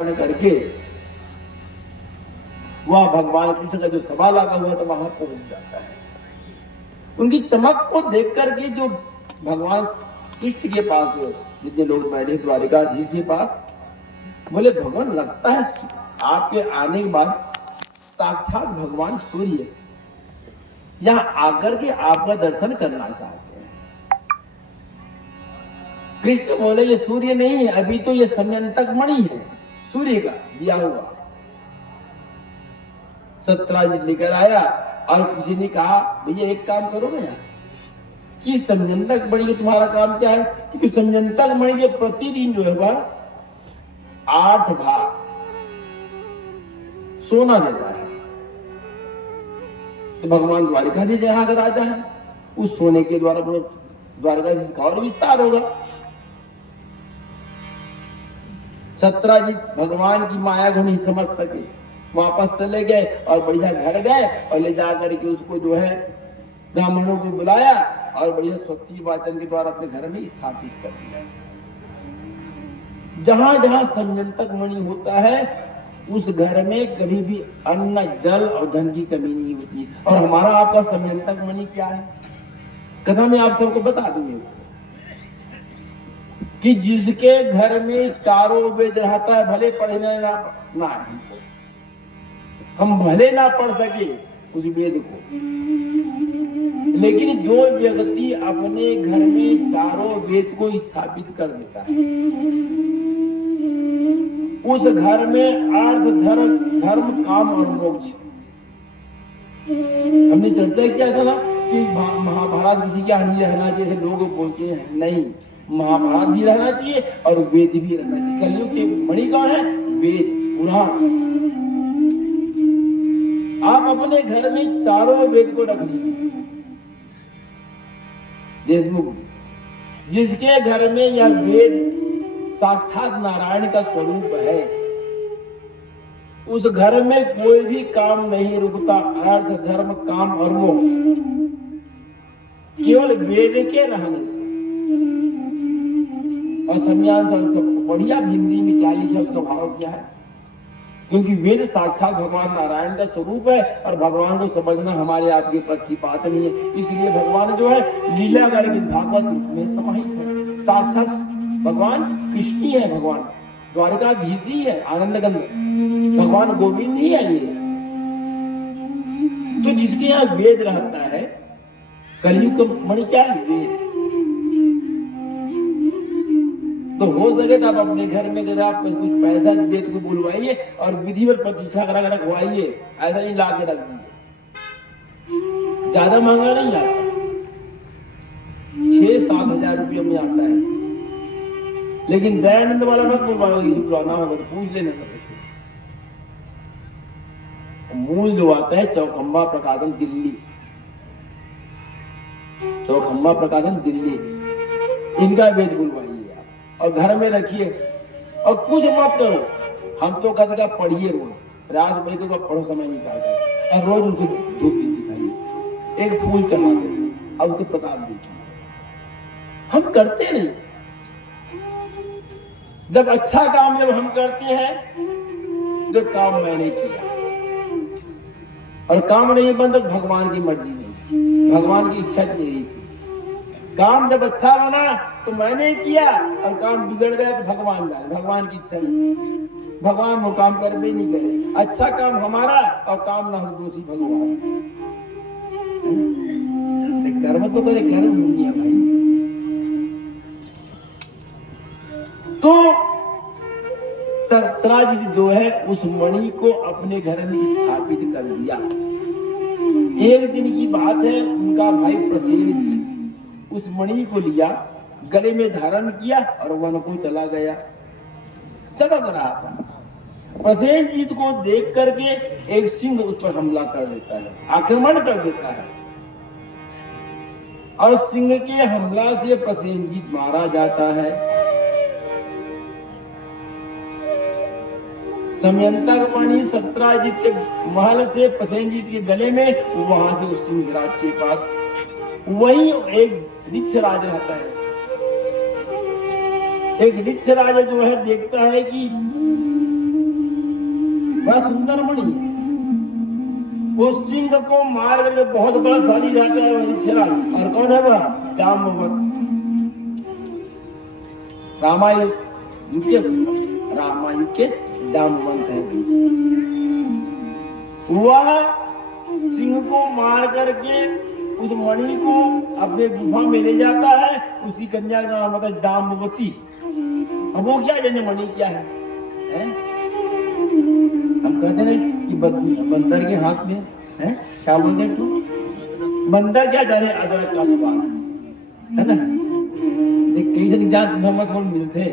करके वह भगवान कृष्ण का जो सभा लगा हुआ था वहां पहुंच जाता है। उनकी चमक को देख करके जो भगवान कृष्ण के पास जो जितने लोग बैठे द्वारिकाधीश के पास बोले, भगवान लगता है आपके आने के बाद साक्षात भगवान सूर्य यहाँ आकर के आपका दर्शन करना चाहते हैं। कृष्ण बोले, ये सूर्य नहीं है, अभी तो ये समयंतक मणि है सूर्य का दिया हुआ। सत्यराज लेकर आया और किसी ने कहा, भैया एक काम करो ना यार, कि समयंतक मणि का तुम्हारा काम क्या है? क्योंकि समयंतक मणि के प्रतिदिन जो है वह 8 भाग सोना देता है। तो भगवान द्वारिकाधीश यहाँ का राजा है, उस सोने के द्वारा द्वारिकाधीश का और विस्तार होगा। सत्यराजीत भगवान की माया को नहीं समझ सके, वापस चले गए और बढ़िया घर गए और ले जाकर के उसको जो है ब्राह्मणों को बुलाया और बढ़िया स्वस्ति वाचन के द्वारा अपने घर में स्थापित कर दिया। जहां जहां समयंतक मणि होता है उस घर में कभी भी अन्न, जल और धन की कमी नहीं होती। और हमारा आपका समयंतक मणि क्या है? कथा में आप सबको बता दूंगी कि जिसके घर में चारों वेद रहता है, भले पढ़े ना हम भले ना पढ़ सके उस वेद को, लेकिन जो व्यक्ति अपने घर में चारों वेद को स्थापित कर देता है उस घर में अर्थ, धर्म, काम और मोक्ष। हमने चर्चा किया था ना कि महाभारत किसी के यहाँ नहीं रहना चाहिए, जैसे लोग बोलते हैं। नहीं, महाभारत भी रहना चाहिए और वेद भी रहना चाहिए। कलयुग के मणि कौन है? वेद, पुराण। आप अपने घर में चारों वेद को रख लीजिए। देशमुख, जिसके घर में यह वेद साक्षात नारायण का स्वरूप है, उस घर में कोई भी काम नहीं रुकता। अर्थ, धर्म, काम और मोक्ष केवल वेद के रहने से। और संज्ञान से उसका बढ़िया हिंदी में क्या लिखा, उसका भाव क्या है? क्योंकि वेद साक्षात भगवान नारायण का स्वरूप है और भगवान को समझना हमारे आपके पास की बात नहीं है। इसलिए भगवान जो है लीला करके भागवत रूप में समाहित है। साक्षात भगवान कृष्ण ही है, भगवान द्वारिकाधीश ही है, आनंद गंध भगवान गोविंद ही है ये। तो जिसके यहाँ वेद रहता है, कलयुग का मणि क्या है? वेद। तो हो सके तो आप अपने घर में अगर आप कुछ पैसा वेद को बुलवाइए और विधिवत प्रतीक्षा करा कर रखवाइए, ऐसा नहीं ला के रख दीजिए। ज्यादा महंगा नहीं आता, 6-7 हजार रुपये में आता है। लेकिन दयानंद वाला मत बुलवाओ, किसी बुलाना होगा तो पूछ लेना पता से। मूल जो आता है चौखंबा प्रकाशन दिल्ली, चौखंबा प्रकाशन दिल्ली, इनका वेद बुलवाइए आप और घर में रखिए और कुछ मत करो। हम तो कहते हैं पढ़िए, रोज रात में को पढ़ो, समय निकाल कर और रोज उसको धूप दिखाइए, एक फूल चढ़ा दो और उसके प्रताप देखिए। हम करते नहीं। जब अच्छा काम जब हम करते हैं तो काम मैंने किया और काम नहीं बनता तो भगवान की मर्जी नहीं, भगवान की इच्छा नहीं थी। काम जब अच्छा बना तो मैंने किया और काम बिगड़ गया तो भगवान जाने, भगवान की इच्छा नहीं। भगवान वो काम कर भी नहीं करे। अच्छा काम हमारा और काम ना हो दोषी भगवान। कर्म तो करे, कर्म भूमि है भाई। तो सत्यराज जो है उस मणि को अपने घर में स्थापित कर दिया। एक दिन की बात है, उनका भाई प्रसेन जी उस मणि को लिया, गले में धारण किया और वन को चला गया। चमक रहा था। प्रसेन जी को देख करके एक सिंह उस पर हमला कर देता है, आक्रमण कर देता है और सिंह के हमला से प्रसेन जी मारा जाता है। समयंतक मणि सत्यराजीत के महल से प्रसेनजीत के गले में, वहां से उस सिंहराज के पास वही एक ऋक्ष राज रहता है। एक ऋक्ष राजा जो है देखता है कि बड़ा सुंदर मणि है। उस सिंह को मार करके बहुत बलशाली रहता है वह। और कौन है वह? जाम्बवत। रामायण के जाम्बवंत है। वह सिंह को मार करके उस मणि को अपने गुफा में ले जाता है। उसी कन्या का नाम होता है जाम्बवती। अब वो क्या जाने मणि क्या है? हम कहते हैं कि बंदर के हाथ में है क्या बोलते तू? बंदर क्या जाने अदरक का स्वाद, है ना? कई से ज्ञान तुम्हें थोड़ा मिलते है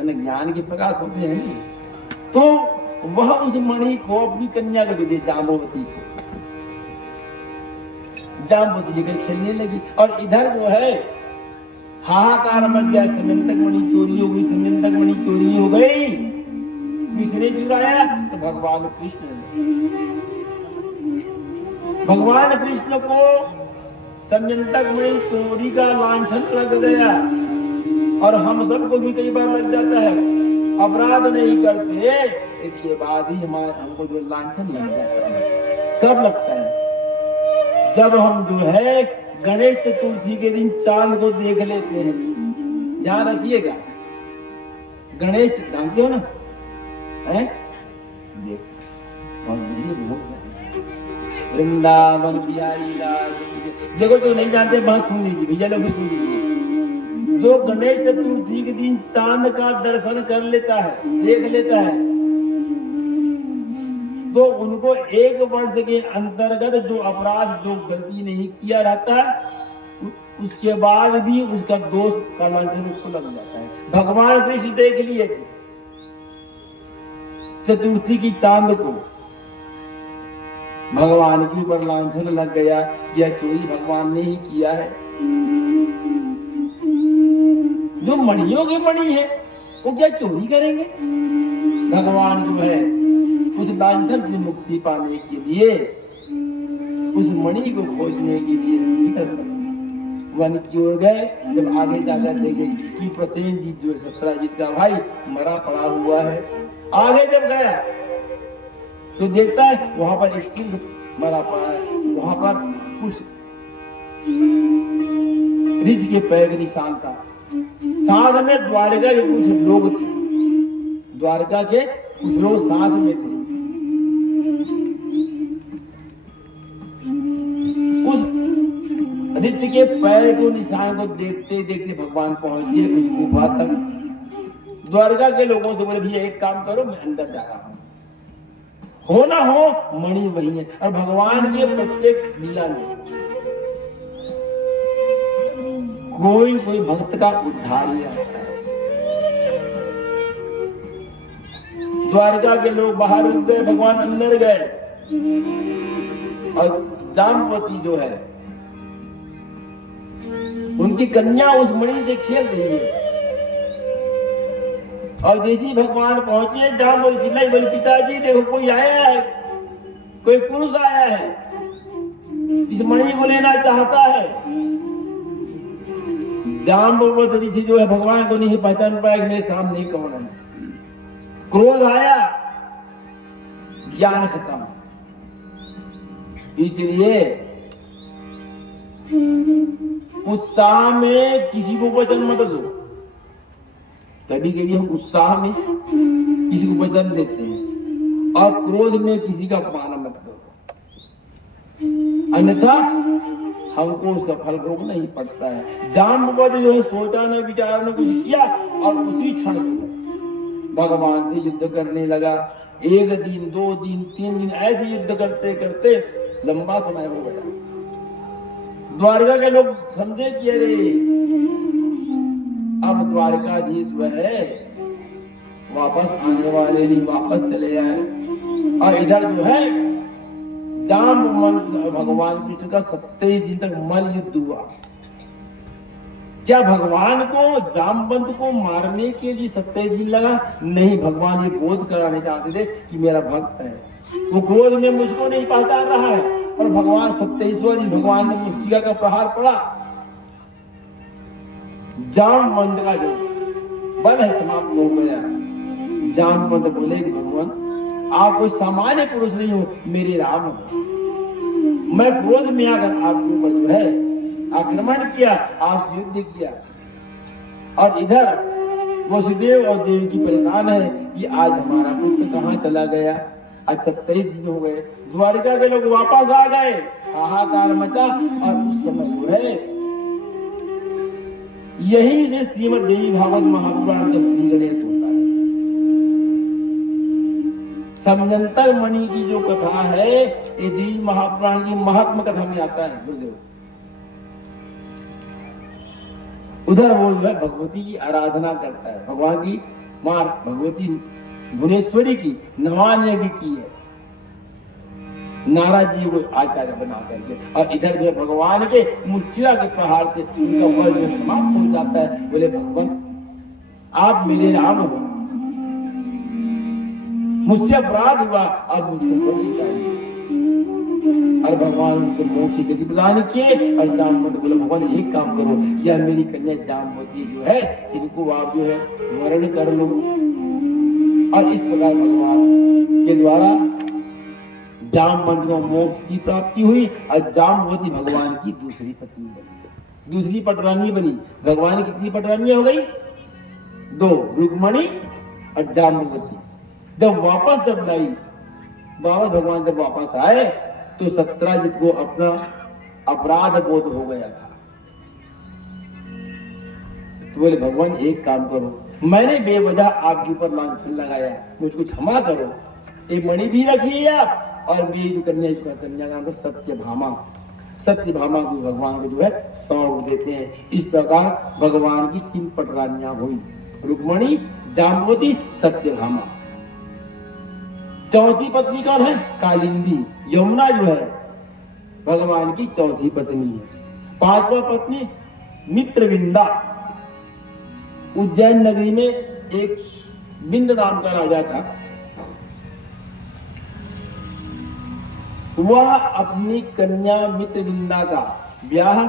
ना, ज्ञान के प्रकाश होते हैं। तो वह उस मणि को अपनी कन्या को दे दे, जाम्बवती को। जाम्बवती लेकर खेलने लगी। और इधर जो है हाहाकार मच गया, समंतक मणि चोरी हो गई, समंतक मणि चोरी हो गई। किसने चुराया? तो भगवान कृष्ण ने। भगवान कृष्ण को समंतक मणि चोरी का लांछन लग गया। और हम सबको भी कई बार लग जाता है, अपराध नहीं करते इसके बाद ही हमको जो लांछन लग जाता है। कब लगता है? जब हम जो है गणेश चतुर्थी के दिन चांद को देख लेते हैं। ध्यान रखिएगा, गणेश जानते हो ना, है? वृंदावन बिहारी लाल। देखो जो नहीं जानते बात सुन लीजिए, भैया लोग भी सुन लीजिए। जो गणेश चतुर्थी के दिन चांद का दर्शन कर लेता है, देख लेता है, तो उनको एक वर्ष के अंतर्गत जो अपराध, जो गलती नहीं किया रहता, उसके बाद भी उसका दोष का लांछन उसको लग जाता है। भगवान कृष्ण देख लिए थे चतुर्थी की चांद को, भगवान के ऊपर लांछन लग गया। यह चोरी भगवान ने ही किया है। जो मणियों की मणि है वो क्या चोरी करेंगे? भगवान जो है उस लांछन से मुक्ति पाने के लिए, उस मणि को खोजने के लिए निकल पड़े, वन की ओर गए। जब आगे जाकर देखे कि प्रसेनजीत जो 17 का भाई मरा पड़ा हुआ है, आगे जब गया तो देखता है वहां पर एक सिंह मरा पड़ा है। वहां पर कुछ रिछ के पैर के निशान था। साथ में द्वारका के कुछ लोग थे, द्वारका के कुछ लोग साथ में थे। उस रिछ के पैर के निशान को देखते देखते भगवान पहुंच गए उस गुफा तक। द्वारका के लोगों से बोले भैया एक काम करो, मैं अंदर जा रहा हूं, हो ना हो मणि वही है। और भगवान के प्रत्येक लीला में कोई कोई भक्त का उद्धार ही आता है। द्वारका के लोग बाहर रुक गए, भगवान अंदर गए। और जाम्बवती जो है उनकी कन्या उस मणि से खेल रही है। और जैसे ही भगवान पहुंचे, जाम्बवती चिल्लाई, बोली पिताजी देखो कोई आया है, कोई पुरुष आया है, इस मणि को लेना चाहता है। जाम्बवती ऋषि जो है भगवान को नहीं पहचान पाया कि मेरे सामने कौन है। क्रोध आया, ज्ञान खत्म। इसलिए उत्साह में किसी को वचन मत दो। कभी कभी हम उत्साह में किसी को वचन देते हैं और क्रोध में किसी का अपमान मत करो, अन्यथा हमको उसका फल भोगना नहीं पड़ता है। जाम्बवती जो है सोचा न विचारा न कुछ किया और उसी क्षण भगवान से युद्ध करने लगा। 1 दिन 2 दिन 3 दिन ऐसे युद्ध करते करते लंबा समय हो गया। द्वारका के लोग समझे कि अरे अब द्वारकाधीश जो है वापस आने वाले नहीं, वापस चले आए। और इधर जो है जाम्बवंत भगवान कृष्ण का 27 दिन तक मल्ल युद्ध हुआ। क्या भगवान को जाम्बवंत को मारने के लिए 27 दिन लगा? नहीं, भगवान ये बोध कराने चाहते थे कि मेरा भक्त है, वो क्रोध में मुझको नहीं पहचान रहा है। और भगवान 27वां दिन भगवान ने मुस्तिका का प्रहार पड़ा, जाम्बवंत का जो बल है समाप्त हो गया। जाम्बवंत बोले भगवान आप कोई सामान्य पुरुष नहीं हो, मेरे राम हो। मैं क्रोध में आकर आपके ऊपर जो है आक्रमण किया, आपसे युद्ध किया, और इधर वसुदेव और देवी की परेशान है कि आज हमारा पुत्र कहाँ चला गया। अच्छा, कई दिन हो गए, द्वारिका के लोग वापस आ गए, हाहाकार मचा, और उस समय जो है यही से श्रीमद् देवी भागवत महापुराण का श्री गणेश होता है। समयंतर मणि की जो कथा है, ये देवी महापुराण की महात्मा कथा में आता है गुरुदेव। उधर वो जो है भगवती की आराधना करता है, भगवान की मां भगवती भुवनेश्वरी की नवान यज्ञ की है, नारद जी को आचार्य बना करके, और इधर जो भगवान के मूर्छा के प्रहार से उनका बल जो समाप्त हो जाता है। बोले भगवान आप मेरे राम हो, मुझसे अपराध हुआ, अब मुझको मोक्ष चाहिए। और भगवान उनको मोक्ष की गति प्रदान किए। और जामवंत बोले भगवान एक काम करो, यह मेरी कन्या जामवती जो है इनको आप जो है वर्ण कर लो। और इस प्रकार भगवान के द्वारा जामवंत को मोक्ष की प्राप्ति हुई, और जामवती भगवान की दूसरी पत्नी बनी, दूसरी पटरानी बनी। भगवान की कितनी पटरानियां हो गई? 2, रुक्मणी और जामवती। जब वापस लाई बाबा भगवान जब वापस आए तो सत्यजित को अपना अपराध बोध हो गया था। तो बोले भगवान एक काम करो, मैंने बेवजह आपके ऊपर लांछन लगाया, मुझको क्षमा करो। एक मणि भी रखिए आप, और मेरी जो कन्या, इसका कन्या नाम है सत्यभामा। सत्यभामा को भगवान को जो है सौंप देते हैं। इस प्रकार भगवान की 3 पटरानियां हुई, रुक्मणी, जाम्बवती, सत्यभामा। चौथी पत्नी कौन है? कालिंदी। यमुना जो है भगवान की चौथी पत्नी है। 5वां पत्नी मित्रविंदा। उज्जैन नगरी में एक बिंद नाम का राजा था, वह अपनी कन्या मित्रविंदा का ब्याह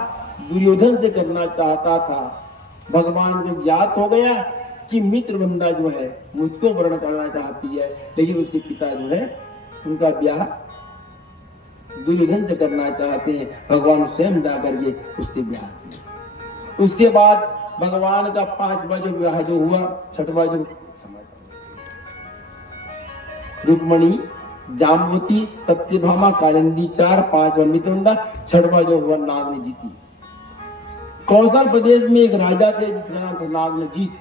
दुर्योधन से करना चाहता था। भगवान को ज्ञात हो गया कि मित्रविंदा जो है मुझको वर्ण करना चाहती है, लेकिन उसके पिता जो है उनका ब्याह दुर्योधन से करना चाहते हैं। भगवान स्वयं जा करके उससे ब्याह किया। उसके बाद भगवान का 5वां जो विवाह जो हुआ, 6वां जो रुक्मणी, जाम्बवती, सत्यभामा, कालिंदी 4, 5वां मित्रविंदा, 6वां जो हुआ नागनजीती। कौशल प्रदेश में एक राजा थे जिसका नाम था नागनजीत।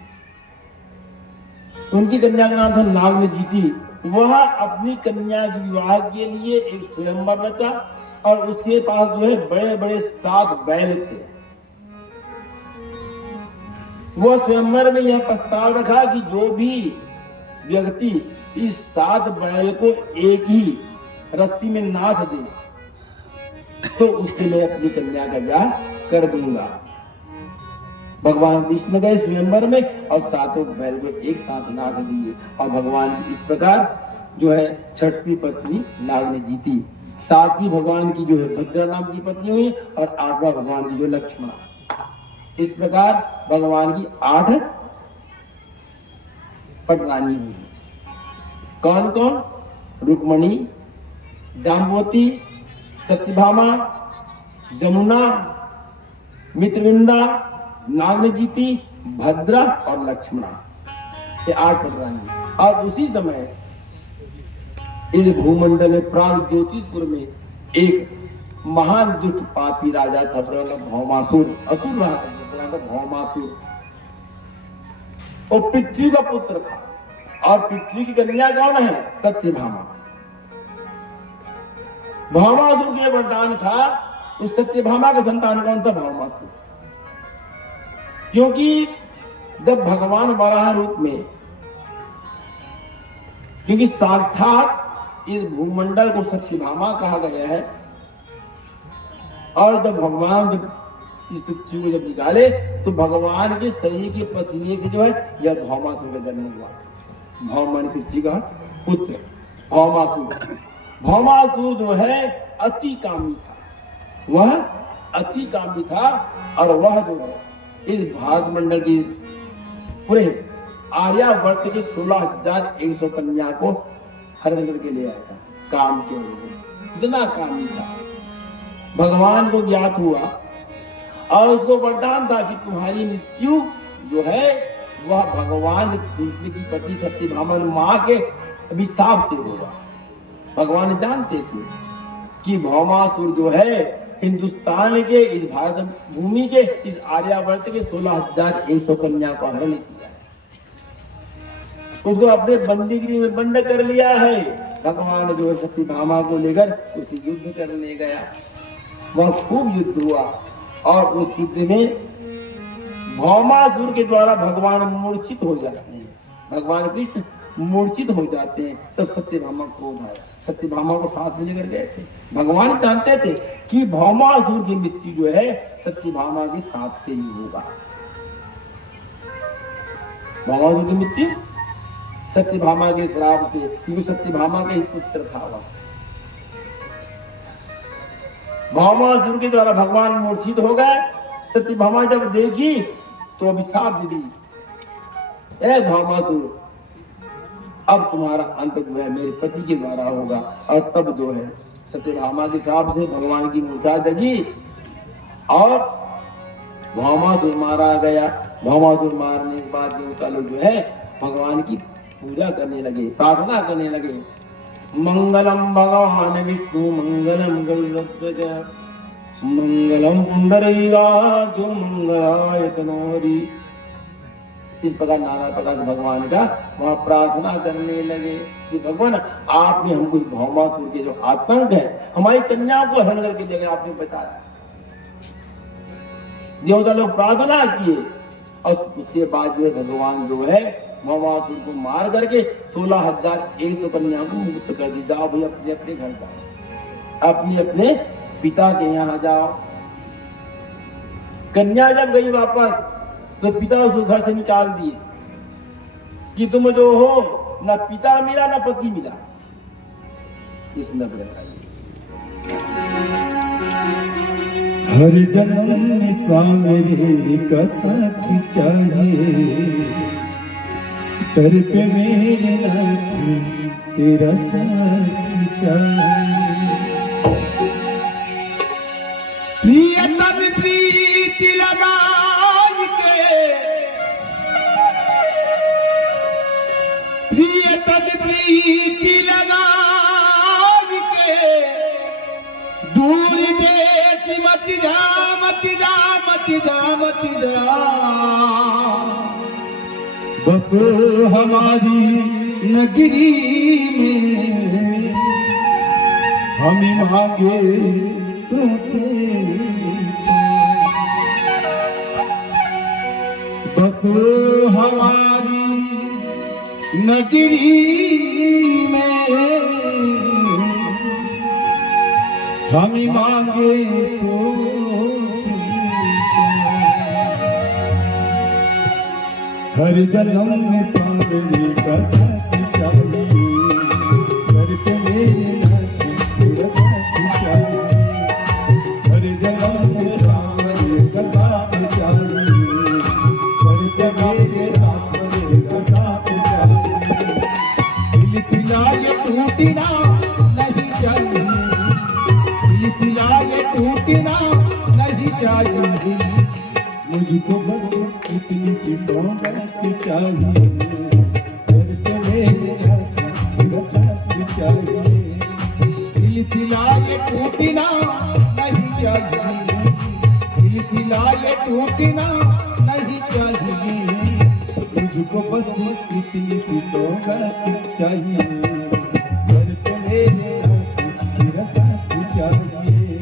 उनकी कन्या का नाम था नागनजीती। वह अपनी कन्या के विवाह के लिए एक स्वयंवर रचा, और उसके पास जो है बड़े बड़े 7 बैल थे। वह स्वयंवर में यह प्रस्ताव रखा कि जो भी व्यक्ति इस 7 बैल को एक ही रस्सी में नाथ दे तो उससे मैं अपनी कन्या का ब्याह कर दूंगा। भगवान कृष्ण गए स्वयंवर में और 7 बैल को एक साथ नाथ दिए, और भगवान इस प्रकार जो है 6वीं पत्नी नागनजीती, 7वीं भगवान की जो है भद्रा नाम की पत्नी हुई, और 8वां भगवान की जो लक्ष्मण। इस प्रकार भगवान की 8 पटरानी हुई। कौन कौन? रुक्मणी, जाम्बवती, सत्यभामा, जमुना, मित्रविंदा, नागनजीती, भद्रा और लक्ष्मणा, ये 8 पटरानी। और उसी समय इस भूमंडल में प्राण ज्योतिषपुर में एक महान दुष्ट पापी राजा था, भौमासुर। असुर रहा था, भौमासुर। वो पृथ्वी का पुत्र था, और पृथ्वी की कन्या कौन है? सत्यभामा। भौमासुर के वरदान था, उस सत्यभामा का संतान कौन था? भौमासुर। क्योंकि जब भगवान वराह रूप में, क्योंकि साक्षात इस भूमंडल को सत्यभामा कहा गया है, और जब भगवान इस पृथ्वी को जब निकाले तो भगवान के शरीर के पसीने से जो है यह भौमासुर का जन्म हुआ। भौमान पृथ्वी का पुत्र भौमासुर। भौमासुर जो है अति कामी था, वह अति कामी था, और वह जो है इस भाग मंडल की पूरे आर्यावर्त के 16,100 कन्या को हरण करके ले आया था काम के लिए। इतना कामी था। भगवान को ज्ञात हुआ और उसको वरदान था कि तुम्हारी मृत्यु जो है वह भगवान कृष्ण की पति सत्यभामा मां के अभिशाप से होगा। भगवान जानते थे कि भौमासुर जो है हिंदुस्तान के इस भारत भूमि के इस आर्यावर्त के 16,100 कन्या को हरण किया है, उसको अपने बंदीगिरी में बंद कर लिया है। भगवान जो है सत्यभामा को लेकर उसे युद्ध करने गया। वह खूब युद्ध हुआ और उस युद्ध में भौमासुर के द्वारा भगवान मूर्छित हो जाते हैं। भगवान कृष्ण मूर्छित हो जाते हैं। तब सत्यभामा क्रोध आया, सत्यभामा को साथ में लेकर गए थे। भगवान जानते थे कि भौमासुर की मृत्यु जो है सत्यभामा के साथ से ही होगा। भौमासुर की मृत्यु सत्यभामा के श्राप से, क्योंकि सत्यभामा का ही पुत्र था वह। भौमासुर के द्वारा भगवान मूर्छित हो गए। सत्यभामा जब देखी तो अभिशाप दे दी, ए भौमासुर, अब तुम्हारा अंत जो है मेरे पति के द्वारा होगा। और तब जो है सत्यभामा के श्राप से भगवान की मूर्छा जगी और भौमासुर मारा गया। भौमासुर मारने के बाद देवता लोग जो है भगवान की पूजा करने लगे, प्रार्थना करने लगे। मंगलम भगवान विष्णु मंगलम गरुड़ध्वज मंगलम पुंडरीकाक्ष मंगलाय तनोहरि। इस प्रकार नाना प्रकार से भगवान का वहां प्रार्थना करने लगे कि भगवान आपने हमको इस भौमासुर के जो आतंक है, हमारी कन्या को हरण करके ले गए, आपने बचाया। देवता लोग प्रार्थना किए और उसके बाद जो है भगवान जो है भौमासुर को मार करके 16,100 कन्या को मुक्त कर दी। जाओ भाई अपने अपने घर जाओ, अपने अपने पिता के यहाँ जाओ। कन्या जब गई वापस तो पिता उसको घर से निकाल दिए कि तुम जो हो ना पिता मिला ना पति मिला। इसमें हर जन्म में मेरी कथा थी चाहिए, सर पे मेरे नाथ तेरा साथ चाहिए। प्रियतम प्रीति लगा प्रियतम प्रीति लगा के दूर देश मत जा मत जा मत जा मत जा। बस हमारी नगरी में हम मांगे तुमसे, बस हमारी नगरी में हम मांगे तो हर जन्म में पानी का चाहिए, करके मेरे नाथ तेरा साथ चाहिए। हर जन्म में पानी का चाहिए, करके मेरे नाथ तेरा साथ सिलाए टूटना नहीं चाहिए, सिलाए टूटना नहीं चाहिए। मुझको बस इतनी सी सौगात चाहिए, करके मेरे साथ चाहिए। सिलाए टूटना नहीं चाहिए, सिलाए टूटना नहीं चाहिए। मुझको बस इतनी सी सौगात चाहिए, करके मेरे तेरा साथ चाहिए।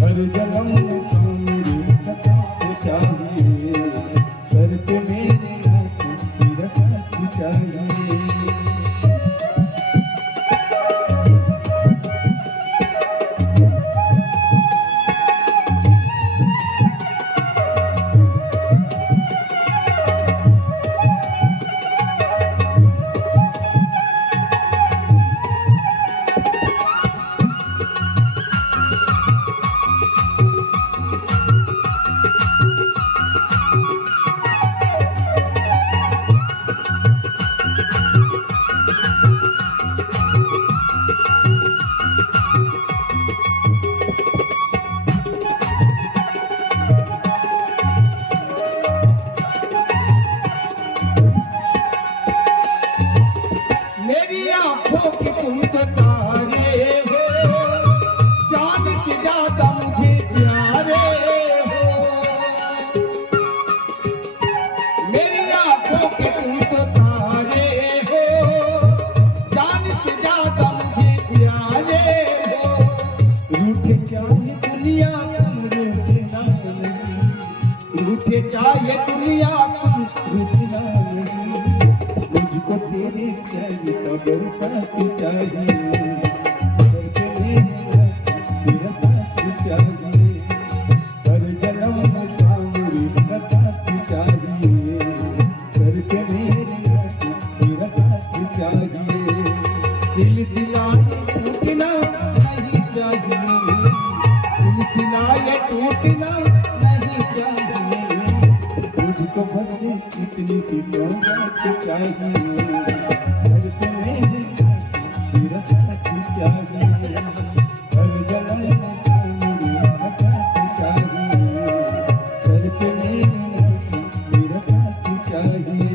हर जन्म में मेरे साथ चाहिए, करके मेरे तेरा साथ चाहिए। मेरी आंखों की तुम तो तारे हो, जान के ज्यादा मुझे प्यारे हो। मेरी आंखों के तुम तो तारे हो, जान से ज्यादा मुझे प्यारे हो। रूठे चाहे दुनिया तुम रूठना नहीं, रूठे चाहे दुनिया तुम रूठना नहीं। मुझको तेरे चाहिए खबर पाती चाहिए, तेरा पाती चाहिए, हर जन्म का मुझे बताती चाहिए, करके मेरे तेरा पाती चाहिए। दिल सिलाए टूटना नहीं चाहिए, दिल सिलाए टूटना नहीं चाहिए। मुझको बस इतनी सी बात चाहिए, करके मेरे तेरा पाती चाहिए, हर जन्म का मुझे बताती चाहिए, करके मेरे तेरा पाती चाहिए।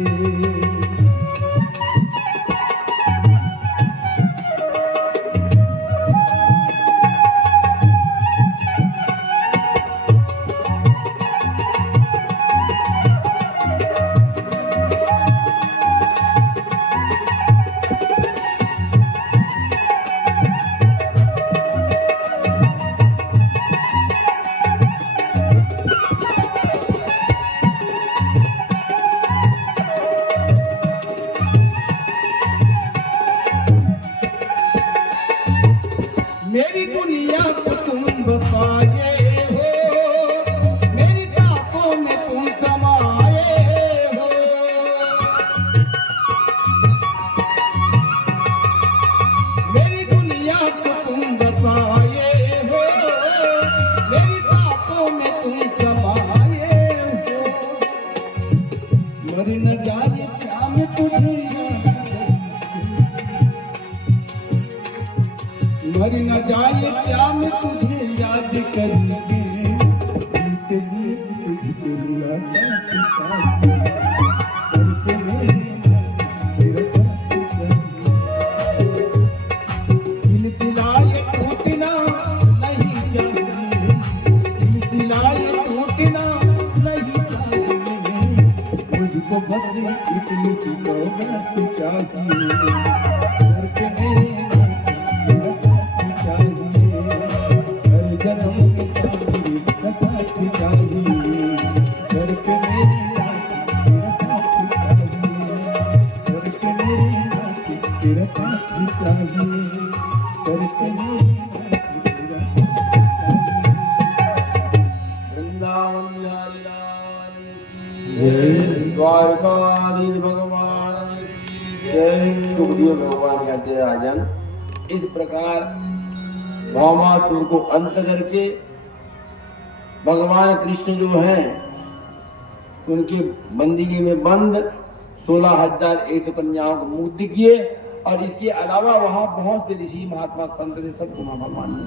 मेरी दुनिया को तुम बसाए हो, मेरी ताकों में तुम समाए हो। मेरी दुनिया को तुम बसाए हो, मेरी ताकों में तुम समाए हो। मर न जाए शाम तुझे, मर न जाए क्या मैं तुझे याद करूंगी, जीते जी तुझको रुलाता करके मेरे तेरा पाती चाहिए। दिल दिलाए टूटना नहीं चाहिए, दिल दिलाए टूटना नहीं चाहिए। मुझको बस इतनी सी बात चाहिए, करके मेरे तेरा पाती चाहिए, करके वृंदावन बिहारी लाल की जय, द्वारकाधीश भगवान की जय। सुखदेव भगवान कहते हैं राजन, इस प्रकार भौमासुर को अंत करके भगवान कृष्ण जो हैं उनके बंदगी में बंद 16,100 कन्याओं को मुक्त किए, और इसके अलावा वहां बहुत से ऋषि महात्मा संत थे, सबको वहां भगवान ने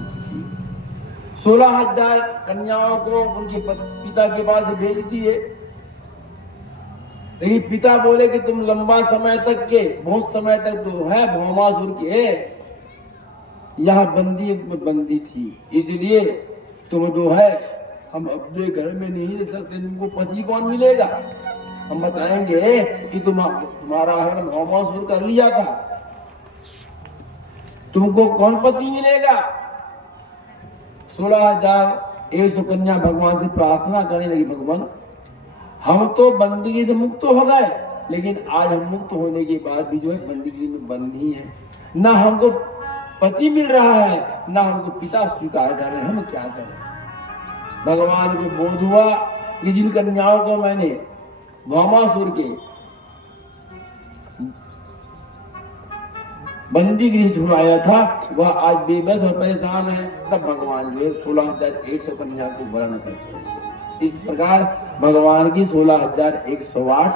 16,000 कन्याओं को उनके पिता के पास भेज दिए। लेकिन पिता बोले कि तुम लंबा समय तक के, बहुत समय तक तो है भौमासुर के यहाँ बंदी में बंदी थी, इसलिए तुम जो है हम अपने घर में नहीं रह सकते, तुमको पति कौन मिलेगा। हम बताएंगे कि तुम्हारा हरण भौमासुर कर लिया था, तुमको कौन पति मिलेगा। 16,100 कन्या भगवान से प्रार्थना करने लगी, भगवान हम तो बंदगी से मुक्त हो गए, लेकिन आज हम मुक्त होने के बाद भी जो है बंदगी में बंद ही है, ना हमको पति मिल रहा है, ना हमको पिता स्वीकार कर रहे हैं, हम क्या करें। भगवान को बोध हुआ कि जिन कन्याओं को मैंने भौमासुर के बंदी गृह छुड़ाया था वह आज बेबस और परेशान है, तब भगवान जो है 16,100 कन्या को वर्ण करते हैं। इस प्रकार भगवान की 16,108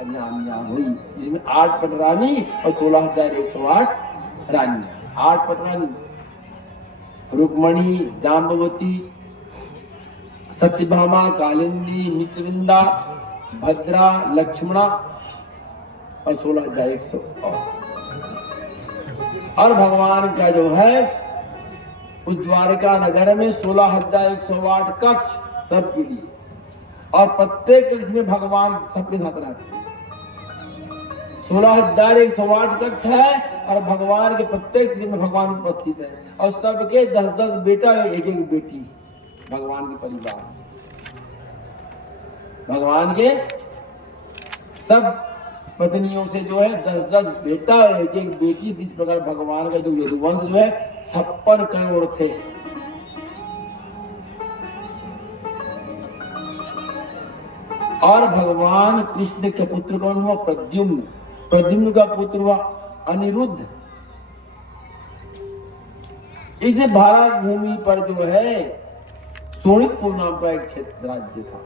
कन्याएं हुई, जिसमें 8 पटरानी और 16,108 रानी। 8 पटरानी रुक्मणी, जाम्बवती, सत्यभामा, कालिंदी, मित्रविंदा, भद्रा, लक्ष्मणा और 16,108। और भगवान का जो है उस द्वारिका नगर में 16,108 कक्ष सबके लिए, और प्रत्येक कक्ष में भगवान सबके साथ रहते हैं। 16,108 कक्ष है और भगवान के प्रत्येक कक्ष में भगवान उपस्थित है, और सबके 10-10 बेटा और एक-एक बेटी भगवान के परिवार, भगवान के सब पत्नियों से जो है 10-10 बेटा और एक-एक बेटी। इस प्रकार भगवान का जो यदुवंश जो है 56 करोड़ थे। और भगवान कृष्ण के पुत्र कौन हुआ? प्रद्युम्न। प्रद्युम्न का पुत्र हुआ अनिरुद्ध। इस भारत भूमि पर जो है सोनितपुर नाम का एक क्षेत्र राज्य था,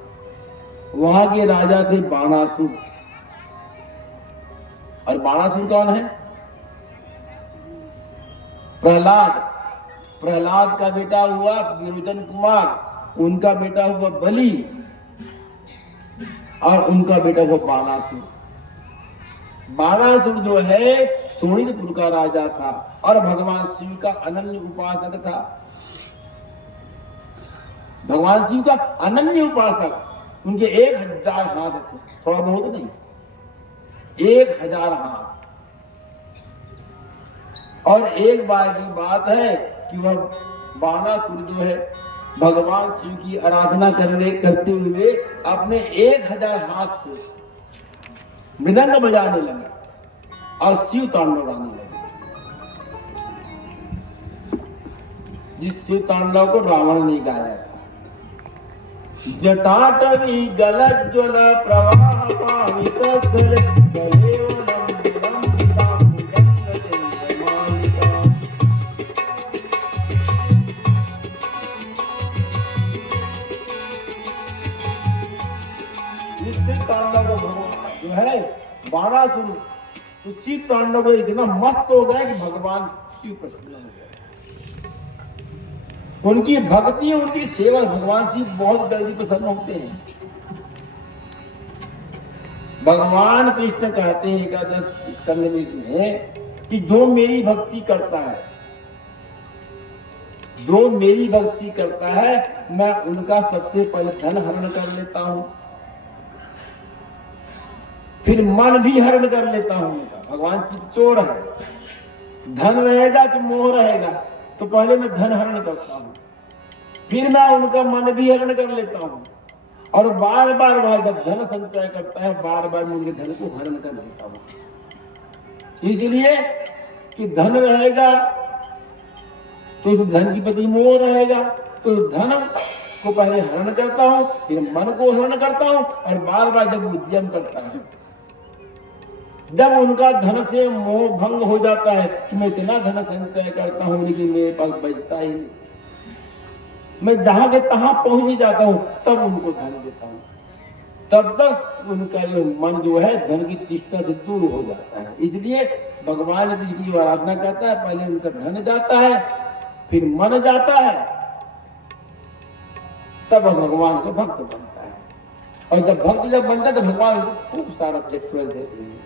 वहां के राजा थे बाणासुर। और बाणासुर कौन है? प्रहलाद। प्रहलाद का बेटा हुआ विरोचन कुमार, उनका बेटा हुआ बलि, और उनका बेटा हुआ बाणासुर। बाणासुर जो है सोनितपुर का राजा था और भगवान शिव का अनन्य उपासक था। भगवान शिव का अनन्य उपासक। उनके 1000 हाथ थे, थोड़ा बहुत नहीं, 1000 हाथ। और एक बार की बात है कि वह बाणासुर जो है भगवान शिव की आराधना करते हुए अपने 1000 हाथ से मृदंग बजाने लगे और शिव तांडव गाने लगे, जिस शिव तांडव को रावण ने गाया था। जटाटवी गलज्ज्वल प्रवाह पावित स्थल गलेव नंदितं चंद्रमालिका। इस तांडव जो है बाणासुर, उसी तांडव में इतना मस्त हो गए कि भगवान शिव प्रसन्न हो गए। उनकी भक्ति, उनकी सेवा, भगवान शिव बहुत जल्दी प्रसन्न होते हैं। भगवान कृष्ण कहते हैं एकादश स्कंद में इसमें कि जो मेरी भक्ति करता है, जो मेरी भक्ति करता है, मैं उनका सबसे पहले धन हरण कर लेता हूं, फिर मन भी हरण कर लेता हूं। भगवान चित्तचोर है, धन रहेगा तो मोह रहेगा, तो पहले मैं धन हरण करता हूं, फिर मैं उनका मन भी हरण कर लेता हूं, और बार बार वह जब धन संचय करता है, बार बार मैं उनके धन को हरण कर लेता हूं। इसलिए कि धन रहेगा तो उस धन की प्रति मोह रहेगा, तो धन को पहले हरण करता हूं, फिर मन को हरण करता हूं, और बार बार जब उद्यम करता है, जब उनका धन से मोह भंग हो जाता है कि मैं इतना धन संचय करता हूं लेकिन मेरे पास बचता ही नहीं, मैं जहां के तहां पहुंच ही जाता हूं, तब उनको धन देता हूं, तब तक उनका जो मन जो है धन की तृष्णा से दूर हो जाता है। इसलिए भगवान की जो आराधना करता है, पहले उनका धन जाता है, फिर मन जाता है, तब भगवान का भक्त बनता है। और जब भक्त जब बनता है तो भगवान को खूब सारा ऐश्वर्य देते हैं।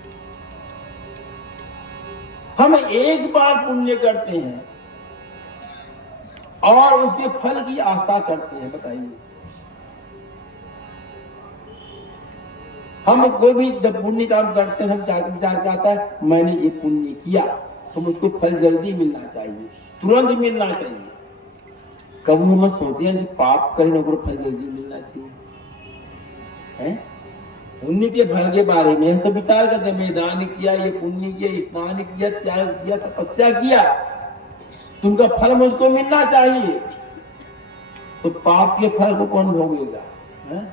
हम एक बार पुण्य करते हैं और उसके फल की आशा करते हैं। बताइए, हम कोई भी जब पुण्य काम करते हैं, हम विचार आता है मैंने ये पुण्य किया तो मुझको फल जल्दी मिलना चाहिए, तुरंत मिलना चाहिए। कभी हम सोचे हैं कि पाप करें तो फल जल्दी मिलना चाहिए है? पुण्य के फल के बारे में हम सब विचार करते हैं, मैं दान किया, ये पुण्य किया, स्नान किया, त्याग किया, तपस्या किया, तुमका फल मुझको मिलना चाहिए। तो पाप के फल को कौन भोगेगा है?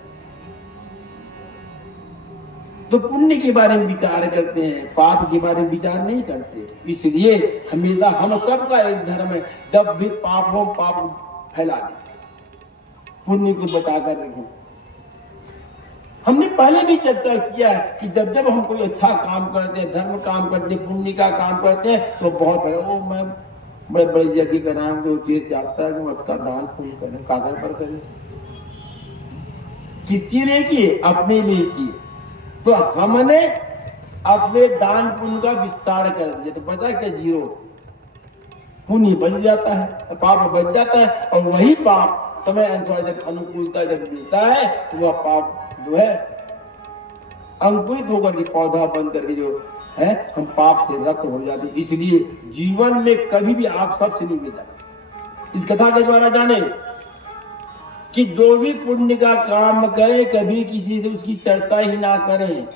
तो पुण्य के बारे में विचार करते हैं, पाप के बारे में विचार नहीं करते। इसलिए हमेशा हम सबका एक धर्म है, जब भी पाप हो पाप फैला दे, पुण्य को बताकर रखें। हमने पहले भी चर्चा किया है कि जब जब हम कोई अच्छा काम करते हैं, धर्म काम करते हैं, पुण्य का काम करते हैं, तो बहुत है वो मैं बड़े बड़े यज्ञ का नाम जो चीज चाहता है कि मैं उसका दान पुण्य करें, कागज पर करें। किसके लिए किए? अपने लिए किए। तो हमने अपने दान पुण्य का विस्तार कर दिया, तो पता क्या? 0। पुण्य बच जाता है, पाप बच जाता है, और वही पाप समय अनुसार जब अनुकूलता जब मिलता है तो वह पाप जो है अंकुरित होकर के पौधा बन करके जो है हम पाप से रक्त हो जाते। इसलिए जीवन में कभी भी आप सबसे नहीं मिला। इस कथा के द्वारा जाने कि जो भी पुण्य का काम करे कभी किसी से उसकी चर्चा ही ना करें।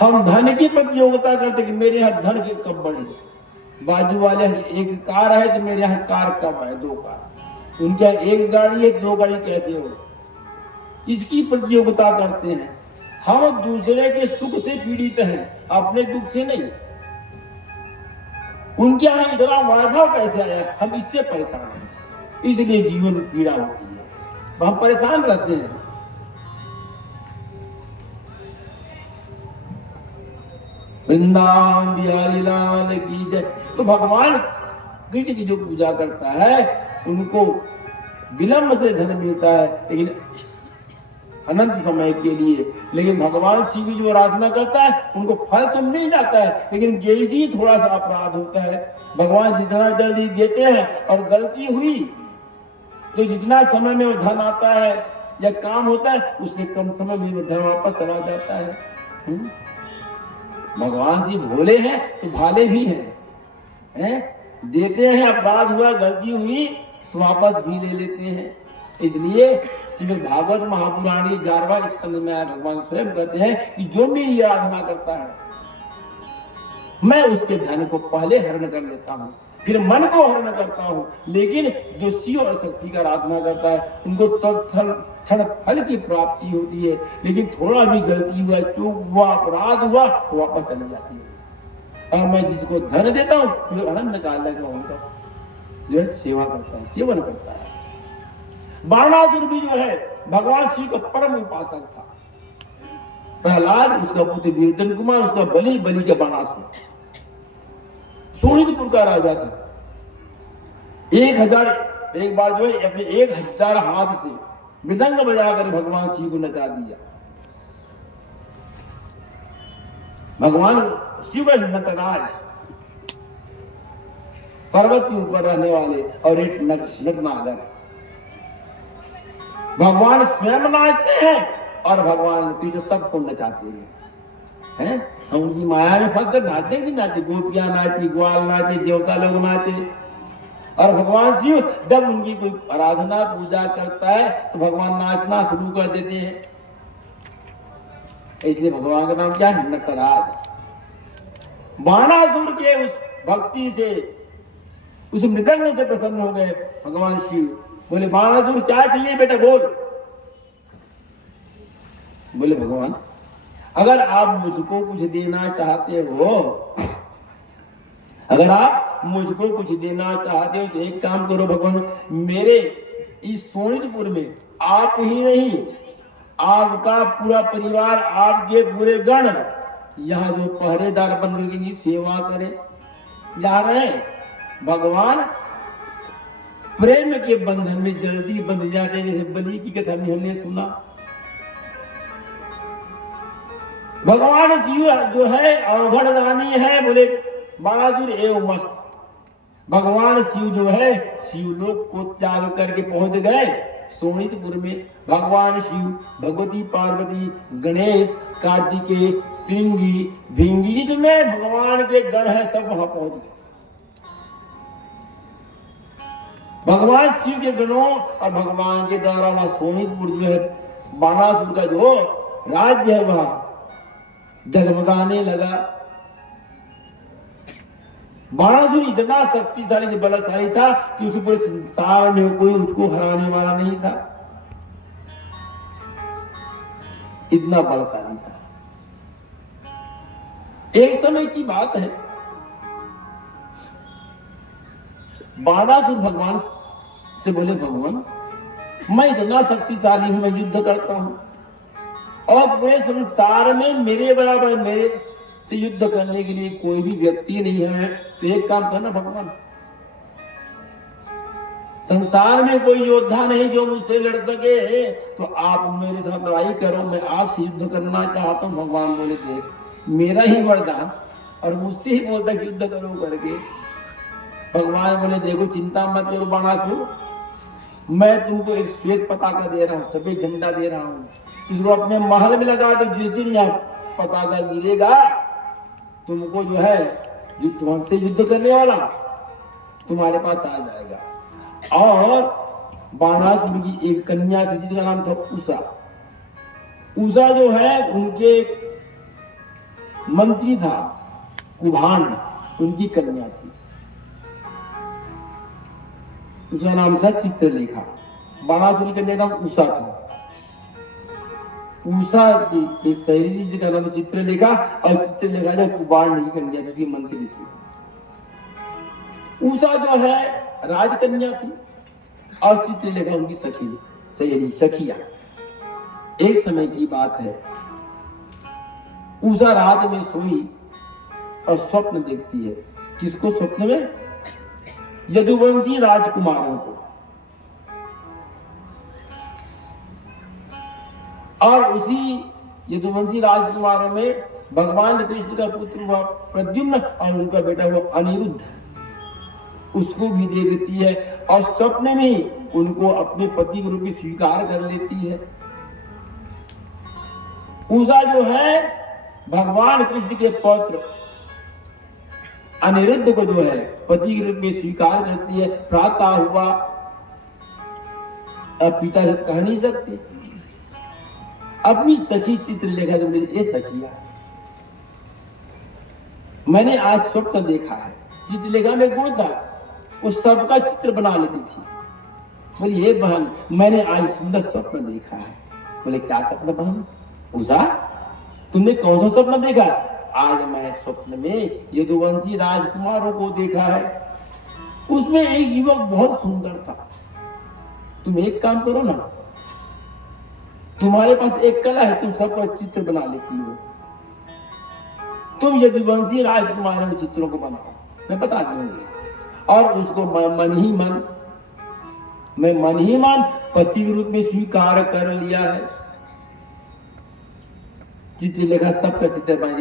हम धन की प्रतियोगिता करते कि मेरे यहाँ धन के कब बढ़े, बाजू वाले एक कार है तो मेरे यहाँ कार कब है, 2 कार, उनके यहाँ एक गाड़ी है 2 गाड़ी कैसे हो, इसकी प्रतियोगिता करते हैं। हम दूसरे के सुख से पीड़ित हैं, अपने दुख से नहीं। उनके यहाँ इतना वैभव कैसे आया, हम इससे परेशान हैं, इसलिए जीवन में पीड़ा होती है, हम परेशान रहते हैं। वृंदावन बिहारी लाल की जय। तो भगवान कृष्ण की जो पूजा करता है उनको विलंब से धन मिलता है, लेकिन अनंत समय के लिए। लेकिन भगवान शिव की जो आराधना करता है उनको फल तो मिल जाता है, लेकिन जैसे ही थोड़ा सा अपराध होता है भगवान जितना जल्दी देते हैं, और गलती हुई तो जितना समय में वो धन आता है या काम होता है उससे कम समय में वो धन वापस चला जाता है। भगवान शिव भोले हैं तो भाले भी हैं, देते हैं, अपराध हुआ गलती हुई तो वापस भी ले लेते हैं। इसलिए श्रीमद् भागवत महापुराण की 11वां स्कंद में भगवान स्वयं कहते हैं कि जो मेरी आराधना करता है मैं उसके धन को पहले हरण कर लेता हूँ, फिर मन को हरण करता हूँ। लेकिन जो शिव और शक्ति का आराधना करता है उनको क्षण फल की प्राप्ति होती है, लेकिन थोड़ा भी गलती हुआ, चूक हुआ, अपराध हुआ तो वापस चली जाती है। और मैं जिसको धन देता हूँ जो आनंद काल लगा उनका जो है सेवा करता है, सेवन करता है। बाणासुर भी जो है भगवान शिव का परम उपासक था। प्रहलाद उसका पुत्र वीरदन कुमार, उसका बलि का बाणासुर सोनितपुर का राजा था। 1000 एक बार जो है अपने 1000 हाथ से मृदंग बजाकर भगवान शिव को नचा दिया। भगवान शिव नटराज पर्वत के ऊपर रहने वाले और एक नटनागर, भगवान स्वयं नाचते हैं और भगवान कृष्ण सबको नचाते हैं। हम उनकी माया में फंस कर नाचते कि नाचते, गोपियां नाची, ग्वाल नाचे, देवता लोग नाचे। और भगवान शिव जब उनकी कोई आराधना पूजा करता है तो भगवान नाचना शुरू कर देते हैं। इसलिए भगवान का नाम क्या है, नटराज। बाणासुर के उस भक्ति से, उस मृदंग से प्रसन्न हो गए भगवान शिव। बोले बाणासुर क्या चाहिए बेटा, बोल। बोले भगवान अगर आप मुझको कुछ देना चाहते हो, अगर आप मुझको कुछ देना चाहते हो तो एक काम करो भगवान, मेरे इस सोनितपुर में आप ही नहीं, आपका पूरा परिवार, आपके पूरे गण यहाँ जो पहरेदार बन करके सेवा करें जा रहे हैं। भगवान प्रेम के बंधन में जल्दी बंध जाते हैं, जैसे बलि की कथा में हमने सुना। भगवान शिव जो है अवघड़ दानी है, बोले बाणासुर एवं मस्त। भगवान शिव जो है शिवलोक को त्याग करके पहुंच गए सोनितपुर में। भगवान शिव, भगवती पार्वती, गणेश, कार्तिकेय, श्रृंगी, भिंगी, जितने भगवान के गण है सब वहां पहुंच गए। भगवान शिव के गणों और भगवान के द्वारा वहां सोनितपुर जो है बाणासुर का जो राज्य है वहां जगमगाने लगा। बाणासुर इतना शक्तिशाली, बलशाली था कि उस पूरे संसार में कोई उसको हराने वाला नहीं था, इतना बलशाली था। एक समय की बात है, बाणासुर भगवान से बोले भगवान मैं इतना शक्तिशाली हूं, मैं युद्ध करता हूं और पूरे संसार में मेरे बराबर, मेरे से युद्ध करने के लिए कोई भी व्यक्ति नहीं है। तो एक काम करना भगवान, संसार में कोई योद्धा नहीं जो मुझसे लड़ सके, तो आप मेरे साथ लड़ाई करो, मैं आपसे युद्ध करना चाहता हूं। भगवान बोले देख मेरा ही वरदान, और मुझसे ही बोलता कि युद्ध करो करके। भगवान बोले देखो चिंता मत करो बाणासुर, मैं तुमको एक श्वेत पताका दे रहा हूँ, सफेद झंडा दे रहा हूँ, इसको अपने महल में लगा दो। जिस दिन यह पताका गिरेगा तुमको जो है तुमसे युद्ध करने वाला तुम्हारे पास आ जाएगा। और बाणासुर की एक कन्या थी जिसका नाम था उषा। उषा जो है उनके मंत्री था कुभान, उनकी कन्या थी, उसका नाम था चित्रलेखा। बाणासुर की कन्या नाम उषा था। उषा की सहेली जिसका नाम था चित्रलेखा, और चित्रलेखा जो कुभान की कन्या थी, मंत्री थी। उषा जो है राजकन्या थी और चित्रलेखा उनकी सखी सहेली सखिया। एक समय की बात है, उषा रात में सोई और स्वप्न देखती है। किसको स्वप्न में? यदुवंशी राजकुमारों को। और उसी यदुवंशी राजकुमारों में भगवान कृष्ण का पुत्र हुआ प्रद्युम्न और उनका बेटा हुआ अनिरुद्ध, उसको भी देखती है और स्वप्न में उनको अपने पति के रूप में स्वीकार कर लेती है। उषा जो है भगवान कृष्ण के पौत्र अनिरुद्ध को जो है पति के रूप में स्वीकार करती है। प्रातः हुआ, अब पिता से कह नहीं सकती, अपनी सखी चित्रलेखा जो बोली, ए सखिया मैंने आज स्वप्न देखा है। चित्रलेखा में गुण था, उस सबका चित्र बना लेती थी। बोली ये बहन मैंने आज सुंदर स्वप्न देखा है। बोले क्या स्वप्न बहन? उषा तुमने कौन सा स्वप्न देखा? आज मैं स्वप्न में यदुवंशी राजकुमारों को देखा है, उसमें एक युवक बहुत सुंदर था। तुम एक काम करो ना, तुम्हारे पास एक कला है, तुम सबका चित्र बना लेती हो, तुम यदुवंशी राजकुमारों के चित्रों को बनाओ, मैं बता दूंगी। और उसको मैं मन ही मन पति के रूप में स्वीकार कर लिया है। चित्रलेखा सबका चित्र बना,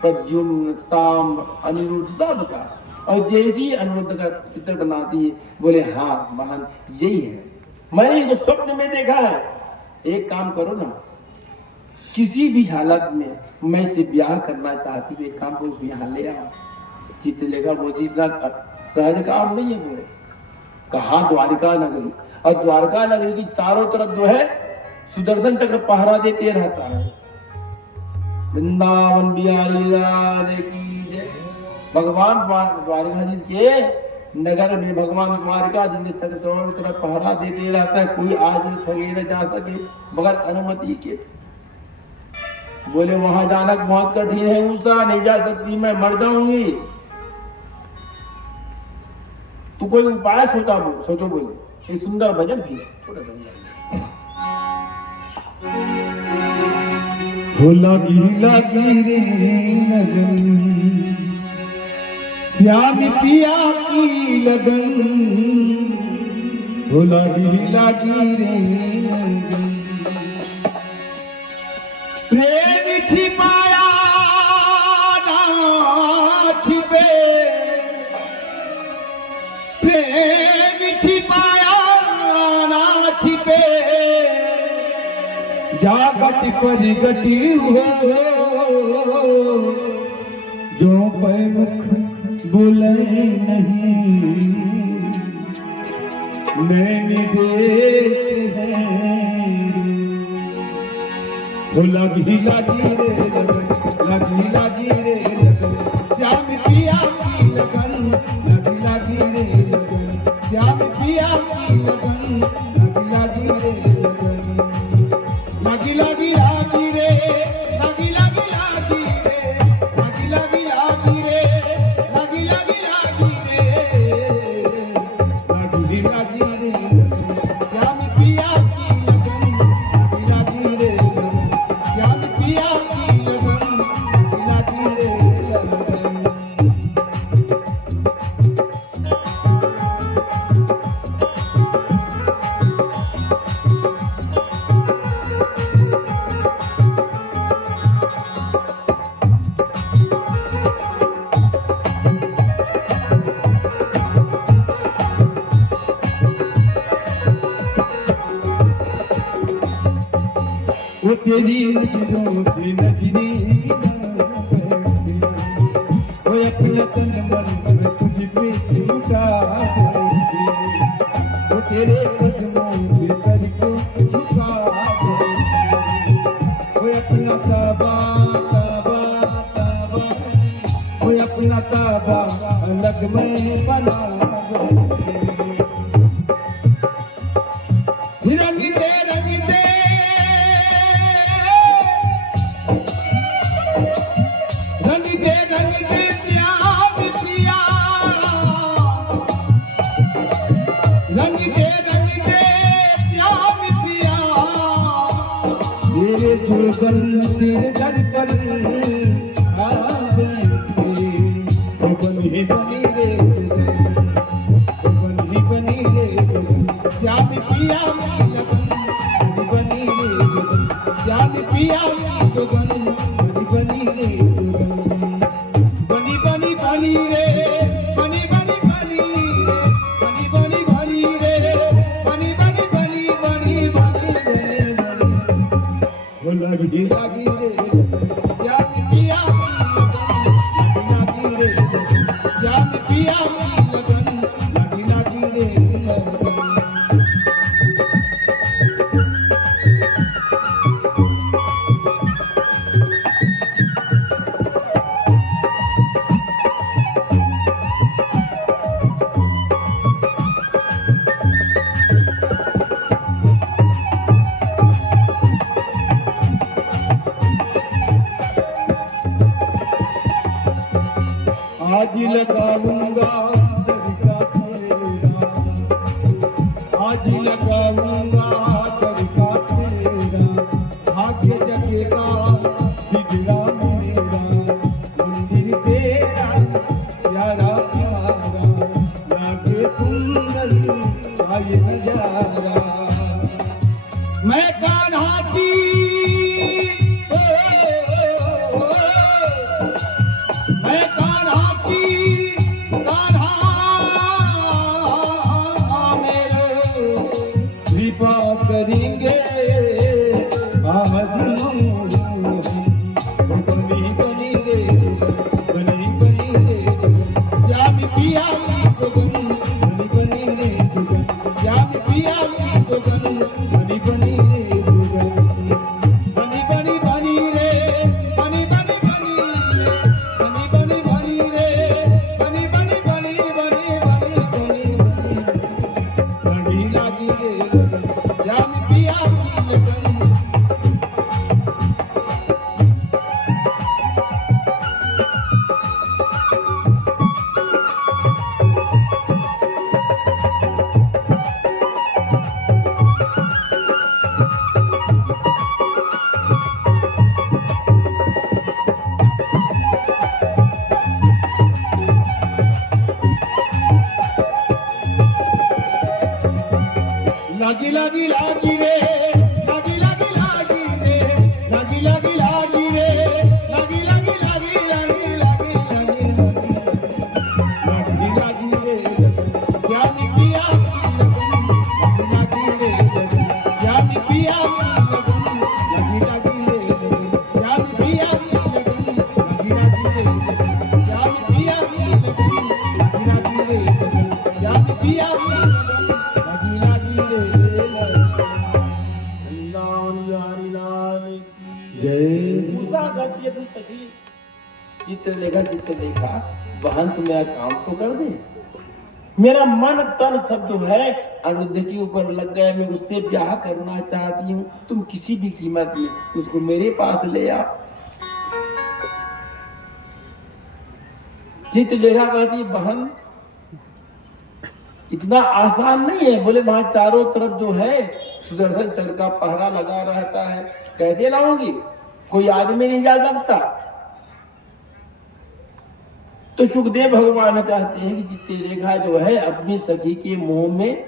प्रद्युम्न, साम, अनिरुद्ध सबका। और जैसी अनिरुद्ध का चित्र बनाती है, बोले हाँ महान यही है, मैंने जो स्वप्न में देखा है। एक काम करो ना, किसी भी हालत में मैं इसे ब्याह करना चाहती हूँ, एक काम करो उसको यहाँ ले आओ। चित्रलेखा बोलती इतना सहज काम नहीं है। बोले कहा द्वारिका नगरी, और द्वारका नगरी की चारों तरफ जो है सुदर्शन चक्र पहरा देते रहता है। वृंदावन बिहारी राधे की जय। भगवान द्वारिकाधीश के नगर में भगवान द्वारिकाधीश के चारों तरफ पहरा देते रहता है, कोई आज सके न जा सके बगैर अनुमति के। बोले वहां जाना बहुत कठिन है, उषा नहीं जा सकती, मैं मर जाऊंगी। तू कोई उपाय सोचो। बोले एक सुंदर भजन भी थोड़ा हो लगी रे लगन, श्याम पिया की लगन, हो लगी रे लगन। प्रेम छिपाया ना छिपे, प्रेम छिपाया ना छिपे, जागट परिगति हो, जो पै मुख बोले नहीं, नैन देते हैं। हो लगी रे लगन, लगी रे लगन, श्याम पिया की लगन, लगी रे लगन, श्याम पिया की लगन, लगी रे लगन। लगी रे, लगी रे, लगी रे, लगी रे, लगी रे, श्याम पिया की लगन, लगी रे लगन, श्याम पिया की लगन, तेरी नजरों से नजरी वो अपना तन मन मैं तुझ पे झूठा दूंगी वो तेरे कदमों से सर को झुका दूंगी वो अपना ताबा ताबा ताबा वो अपना ताबा अलग में बना दूंगी रंग दे प्यार पिया रंग दे प्यार पिया मेरे जुल्फन तेरे दर पर आ बैठे वो बनी बनी रे बनी बनी रे प्यार पिया बनी रे प्यार पिया बनी बनी रे बनी बनी बनी रे बनी बनी बनी बनी बनी बनी रे बनी बनी बनी बनी बनी रे वो लगी लगी रे प्यार पिया लगी रे प्यार पिया लगन लगी लगी रे आज लगाऊंगा तरीका तेरा आज लगाऊंगा तरीका तेरा भाग्य जगेगा बिगड़ा मेरा मंदिर तेरा प्यारा प्यारा लागे सुंदर आए नजारा मैं कान्हा की मैं कान्हा की कान्हा मेरे कृपा करेंगे आज बनी बनी रे बनी बनी रे जाम पिया की बनी बनी रे जाम पिया की बनी बनी रे बनी बनी बनी रे बनी बनी बनी रे बनी बनी बनी रे बनी बनी बनी बनी बनी बनी बनी लागी रे जाम पिया की लगन लागी लागी लागी रे लागी लागी लागी रे लागी लागी लागी रे लागी लागी लागी लागी लागी लागी लागी रे जान पिया लागी रे जान पिया लागी लागी रे जान पिया लागी लागी रे जान पिया लागी लागी रे जान पिया लागी लागी रे मूसा कहती है तू सखी चित्र देखा बहन तू मेरा काम तो कर दे मेरा मन तन सब जो है अनिरुद्ध के ऊपर लग गया मैं उससे ब्याह करना चाहती हूँ तुम किसी भी कीमत में उसको मेरे पास ले आओ चित्रलेखा कहती है बहन इतना आसान नहीं है बोले वहां चारों तरफ जो है सुदर्शन चक्र का पहरा लगा रहता है कैसे लाऊंगी कोई आदमी नहीं जा सकता तो सुखदेव भगवान कहते हैं कि चित्रलेखा जो है अपनी सखी के मुंह में